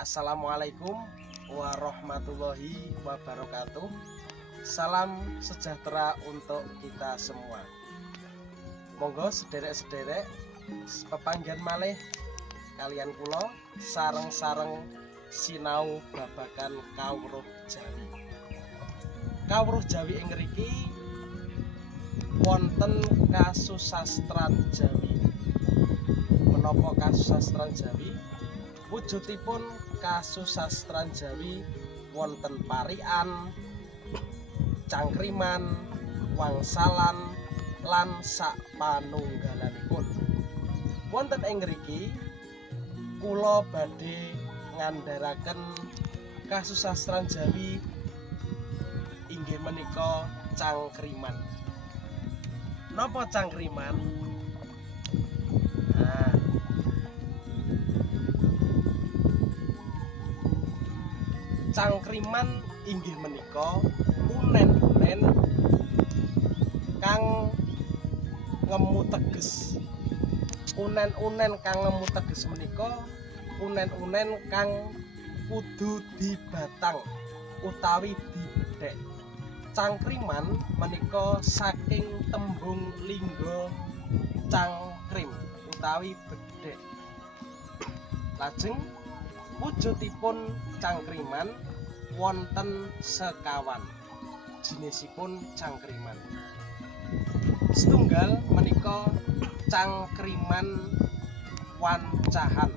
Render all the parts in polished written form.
Assalamualaikum warahmatullahi wabarakatuh. Salam sejahtera untuk kita semua. Monggo sederek-sederek pepanggihan malih kalian kula sareng-sareng sinau babagan kawruh Jawi. Kawruh Jawi ing ngriki wonten kasusastran Jawi. Menapa kasusastran Jawi? Wujudipun kasusastran Jawi wonten parian, cangkriman, wangsalan lan sapanunggalanipun. Wonten ing ngriki kula badhe ngandharaken kasusastran Jawi inggih menika cangkriman. Napa cangkriman? Cangkriman inggih menika unen-unen kang ngemu teges. Unen-unen kang ngemu teges menika unen-unen kang kudu dibatang utawi dibedhek. Cangkriman menika saking tembung lingga cangkrim utawi bedhek. Lajeng wujudipun cangkriman wonten sekawan jinisipun cangkriman. Setunggal menika cangkriman wancahan.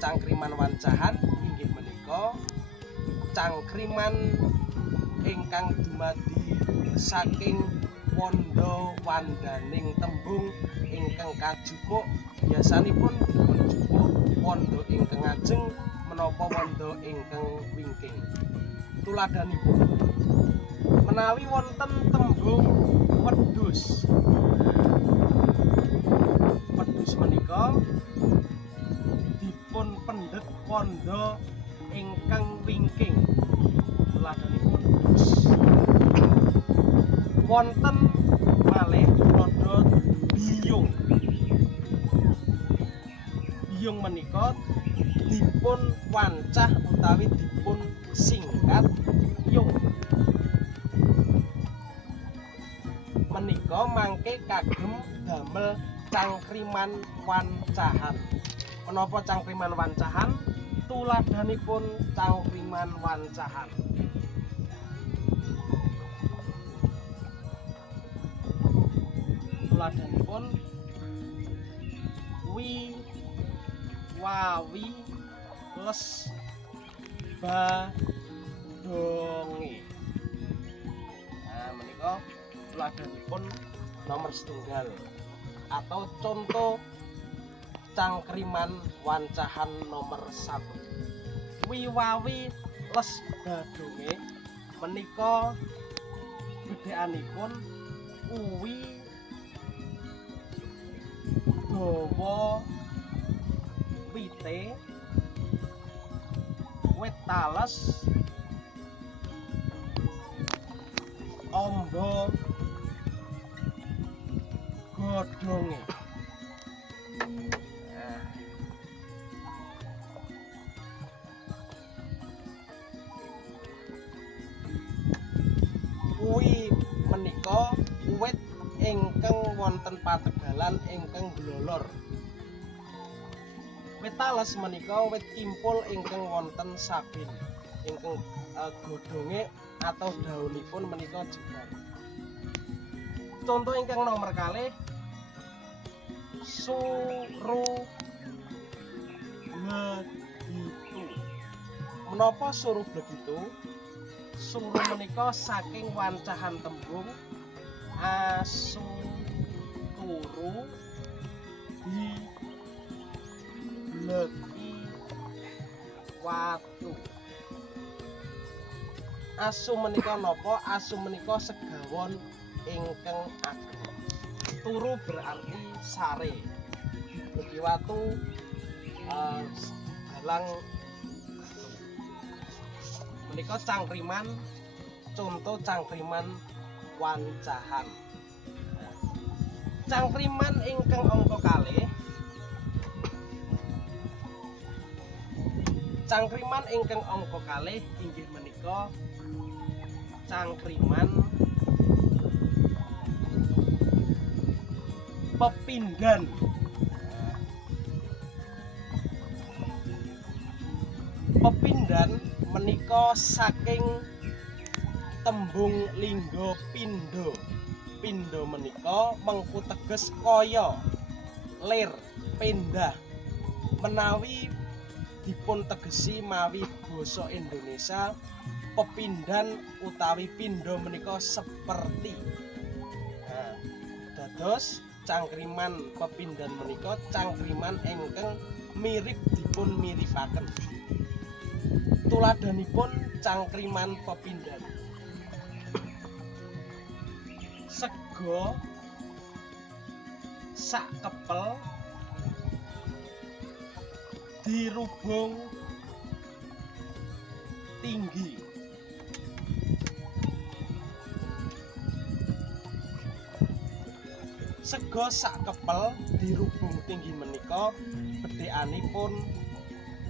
Cangkriman wancahan inggih menika cangkriman ingkang dumadi saking wanda wandaning tembung ingkang kajupuk biasanipun dipunjupuk wanda ingkang ajeng menapa wanda ingkang wingking. Tuladhanipun menawi wonten tembung wedhus. Wedhus menika dipun pendhet wanda ingkang wingking. Tuladhanipun wedhus. Wonten malih tuladha biyung. Biyung menika dipun wancah utawi dipun singkat yung. Menika mangke kagem damel cangkriman wancahan. Menapa cangkriman wancahan? Tuladhanipun cangkriman wancahan. Tuladhanipun wawi les badonge. Menika tuladhanipun nomor setunggal atau contoh cangkriman wancahan nomor 1. Wawi les badonge menika bedhekanipun uwi dawa wite wit tales amba godhonge. Kuwi menika wit ingkang wonten pategalan ingkang glolor. Wit tales menika wit kimpul ingkang wonten sabin ingkang godhonge atau daunipun menika jebar. Contoh ingkang nomor kalih suruh begitu. Menapa suruh begitu? Suruh menika saking wancahan tembung asu turu di leki watu. Asu menika napa? Asu menika segawon ingkang ageng. Turu berarti sare. Leki watu dalang. Menika cangkriman, contoh cangkriman wancahan. Cangkriman ingkang angka kalih Cangkriman ingkang angka kalih inggih menika cangkriman pepindhan. Pepindhan menika saking tembung lingga pindha. Pindha menika mengku teges kaya, lir, pendah. Menawi dipun tegesi mawi basa Indonesia, pepindhan utawi pindha menika seperti. Nah, dados cangkriman pepindhan menika cangkriman ingkang mirip dipun miripaken. Tuladhanipun cangkriman pepindhan. Sega sak kepel dirubung tinggi. Sega sak kepel dirubung tinggi menika bedhekanipun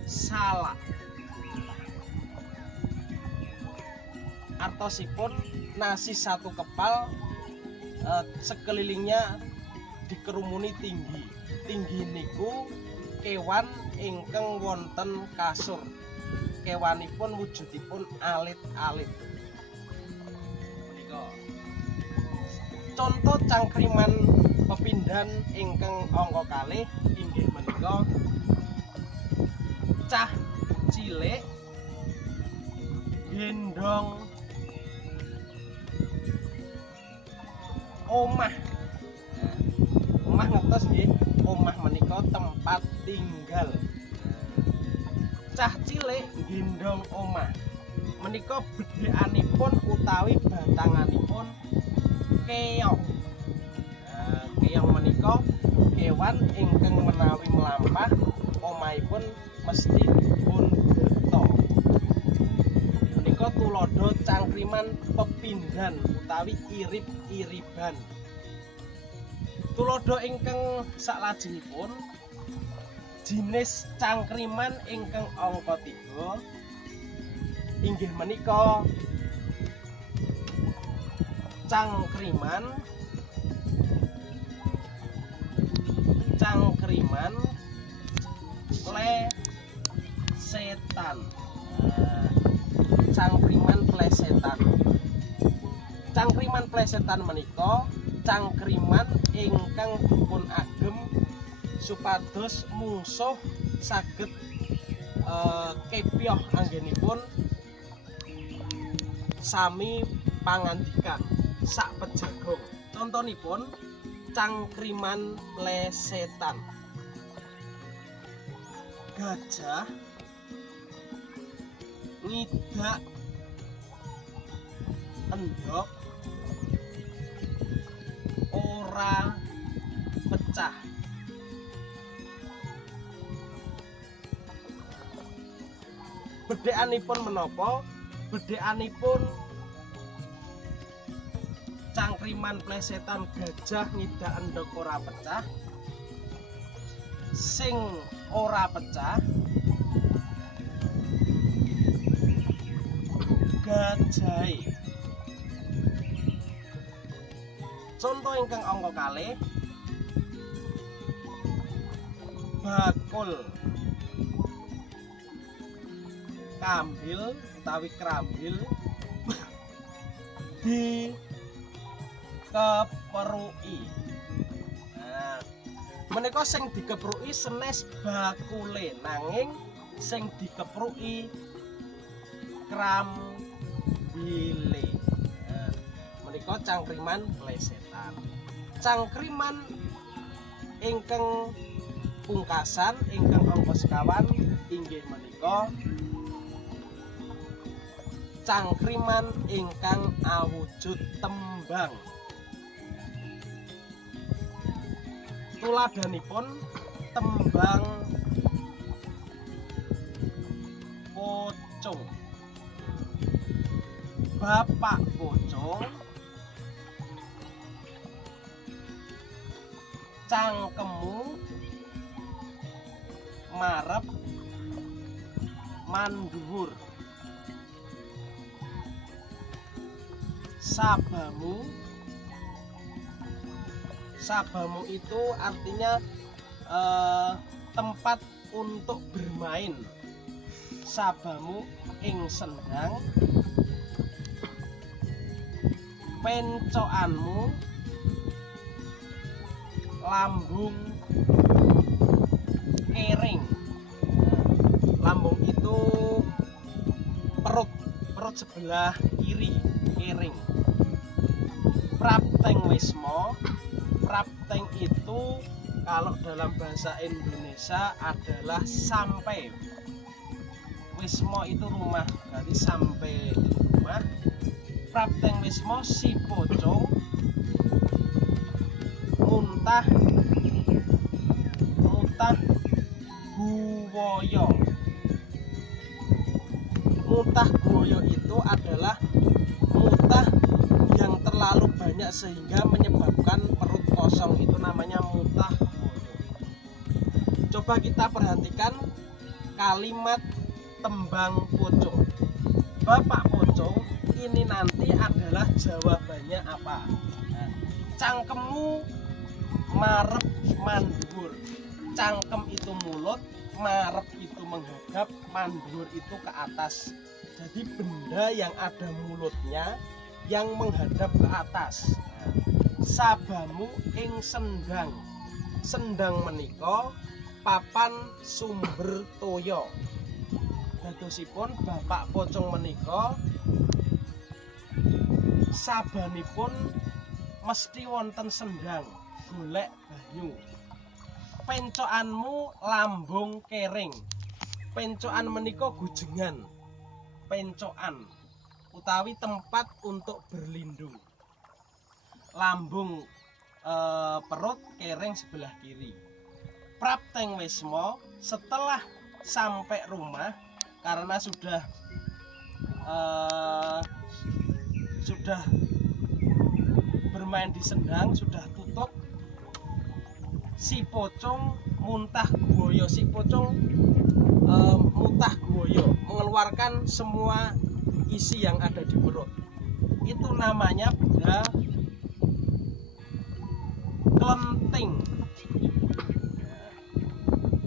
salak. Artosipun nasi satu kepal sekelilingnya dikerumuni tinggi. Tinggi niku kewan ingkang wonten kasur. Kewanipun wujudipun alit-alit. Menika contoh cangkriman pepindhan ingkang angka kalih inggih menika cah cilik gendong omah. Omah ngertos nggih, omah menika tempat tinggal. Cah cilik gendong omah menika bedhekanipun utawi batanganipun keong. Keong menika kewan ingkang menawi melampah omahipun mesti dipun getha. Menika tuladha cangkriman pepindhan utawi irip-iriban. Tuladha ingkang saklajengipun jinis cangkriman ingkang angka 3 inggih menika cangkriman plesetan. Cangkriman plesetan. Cangkriman plesetan menika cangkriman ingkang dipun agem supados mungsuh saged kepyah anggenipun sami pangandikan sak pejagong. Contonipun cangkriman plesetan. Gajah ngidak endhog ora pecah. Bedhekanipun menapa? Bedhekanipun cangkriman plesetan gajah ngidak endhog ora pecah. Sing ora pecah gajahe. Contoh ingkang angka kalih bakul kambil utawi krambil di keperuki. Nah, menika sing dikepruki senes bakule nanging sing dikepruki krambile. Nah, menika cangkriman plesetan. Cangkriman ingkang pungkasan ingkang angka sekawan inggih menika cangkriman ingkang awujud tembang. Tuladhanipun tembang pocong. Bapak pocong cangkemmu marep mandhuwur. Sabamu, sabamu itu artinya tempat untuk bermain. Sabamu ing sendang, pencokanmu lambung kering. Lambung itu perut, perut sebelah kiri, kering. Prapteng wismo, prapteng itu kalau dalam bahasa Indonesia adalah sampai. Wismo itu rumah, berarti sampai rumah. Prapteng wismo si pocong muntah guwoyo. Muntah guwoyo itu adalah muntah yang terlalu banyak sehingga menyebabkan perut kosong, itu namanya muntah guwoyo. Coba kita perhatikan kalimat tembang pocong. Bapak pocong, ini nanti adalah jawabannya apa? Nah, cangkemmu marep mandhuwur. Cangkem itu mulut, marep itu menghadap, mandhuwur itu ke atas. Jadi benda yang ada mulutnya yang menghadap ke atas. Nah, sabamu ing sendang. Sendang menika papan sumber toya. Dadosipun bapak pocong menika sabanipun mesti wonten sendang golek banyu. Pencokanmu lambung kering. Pencokan menika gujengan. Pencokan utawi tempat untuk berlindung. Lambung perut kering sebelah kiri. Prapteng wismo, setelah sampai rumah karena sudah bermain di sendang, sudah tutup, si pocong muntah guwoyo. Si pocong muntah guwoyo, mengeluarkan semua isi yang ada di perut. Itu namanya benda kelenteng.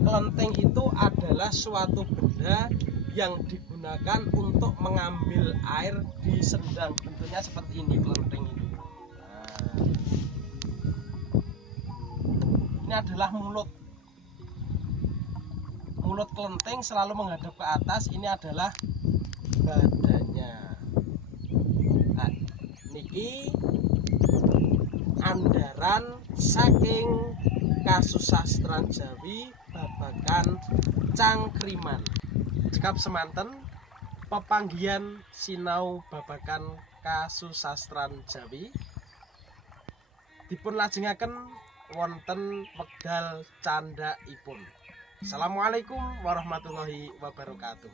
Kelenteng itu adalah suatu benda yang digunakan untuk mengambil air di sendang. Bentuknya seperti ini kelenteng ini. Nah, ini adalah mulut. Mulut kelenteng selalu menghadap ke atas. Ini adalah badannya. Nah, niki andaran saking kasusastran Jawi babagan cangkriman. Cekap semanten pepanggihan sinau babagan kasusastran Jawi dipun lajengaken wonten wekdal candhaipun. Assalamualaikum warahmatullahi wabarakatuh.